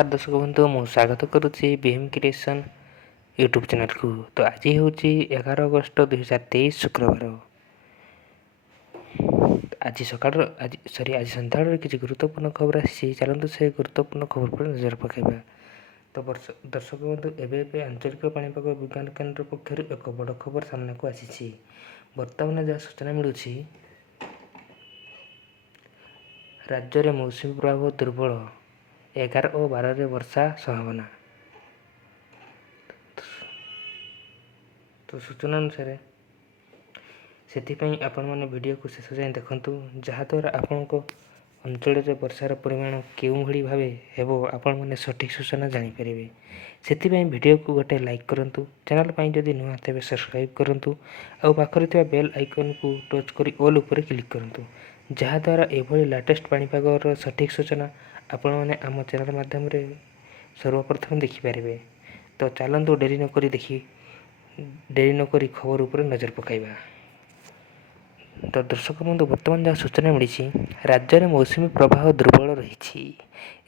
नमस्कार दर्शक बंधु मु स्वागत करुच्ची बीएम क्रिएशन यूट्यूब चैनल को। तो आज हूँ 11 अगस्त 2023 शुक्रवार। आज सकाळ आज संध्या किसी गुरुत्वपूर्ण खबर आसी चलते से गुरुत्वपूर्ण खबर पर नजर पकड़ा। तो दर्शक बंधु एवं आंचलिक पाणीपाग विज्ञान केन्द्र पक्षर एक बड़ खबर सामना को आसी। बर्तमान जहाँ सूचना मिलूँ राज्य में मौसुमी प्रभाव दुर्बल 11 और 12 रे वर्षा संभावना। तो सूचना अनुसार से आपण मैंने वीडियो को शेष जाए देखूँ जहाँद्वारा आपण अंचल वर्षार परिमाण क्यों भली भाव हेबो आपण मैंने सठिक सूचना जानीपर। से वीडियो को गोटे लाइक करूँ, चैनल पर जदि नुआ तेज सब्सक्राइब करूँ और पाखरे बेल आइकन को टच कर ऑल उपर क्लिक करूँ जहाँद्वारा एभली लेटेस्ट पाणीपागर सठिक सूचना आपण मैंने आम चैनल माध्यम सर्वप्रथम देखिपारे। तो चलतु डेरी नक खबर उपर नजर पकाइबा। तो दर्शक बंधु बर्तमान जहाँ सूचना मिली राज्य में मौसुमी प्रवाह दुर्बल रही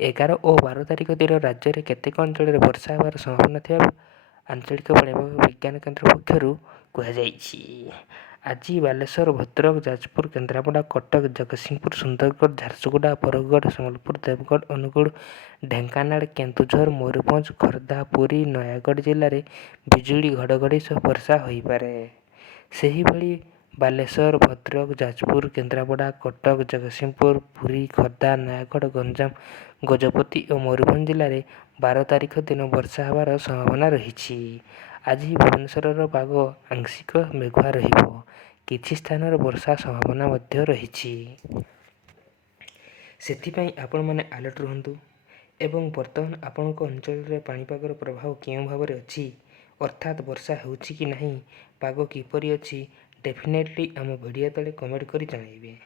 11 और 12 तारिख दिन राज्य में केतेक अंचल वर्षा होवार संभावना था आंचलिक पाणीपाग विज्ञान केन्द्र पक्षर कहुई। आज बालेश्वर भद्रक जाजपुर केन्द्रापड़ा कटक जगतसिंहपुर सुंदरगढ़ झारसुगुड़ा बरगढ़ सम्बलपुर देवगढ़ अनुगुल ढेंकानाल केन्दुझर मयूरभंज खोर्धा पुरी नयागढ़ जिले में बिजुली घड़घड़ी सह वर्षा हो पारे। सही भली बालेश्वर भद्रक जाजपुर केन्द्रापड़ा कटक जगतसिंहपुर पुरी खोर्धा नयागढ़ गंजाम गजपति और मयूरभंज जिले में 12 तारिख दिन वर्षा होवार संभावना रही। आज भुवनेश्वर पाग आंशिक मेघुआ रहिबो, किछि स्थान वर्षा संभावना मध्य रही। सेथिपाई आपण माने अलर्ट रहंतु एवं वर्तमान आपण अंचल रे पाणीपागर प्रभाव केउं भाव में अच्छी अर्थात वर्षा होउछि कि नहीं, पाग किपरि अच्छी डेफिनेटली आम वीडियो तले कमेंट करी जणाइबे।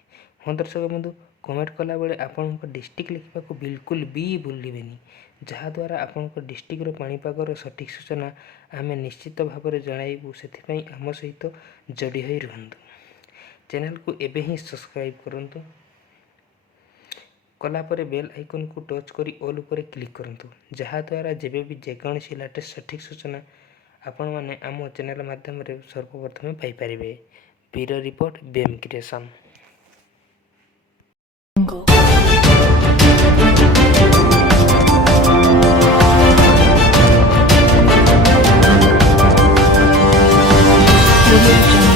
हाँ दर्शक बंधु कमेंट कला बेले आपण डिस्ट्रिक्ट लिखा बिल्कुल भी भूलिबेनी जहाँद्वारा आपण डिस्ट्रिक्टर पाणीपागर सठिक सूचना आम निश्चित भाव में जणाइबू। से आम सहित जोड़ी हो रुहतु। चैनल को एबे ही सब्सक्राइब करंतु, कलापर बेल आइकन को टच करी ऑल उपर क्लिक करंतु जहाँद्वारा जेबे भी जेकोसी लेटेस्ट सठिक सूचना आपण माने आम चैनल माध्यम सर्वप्रथम पाइपर। Bureau report BM creation. Yojana.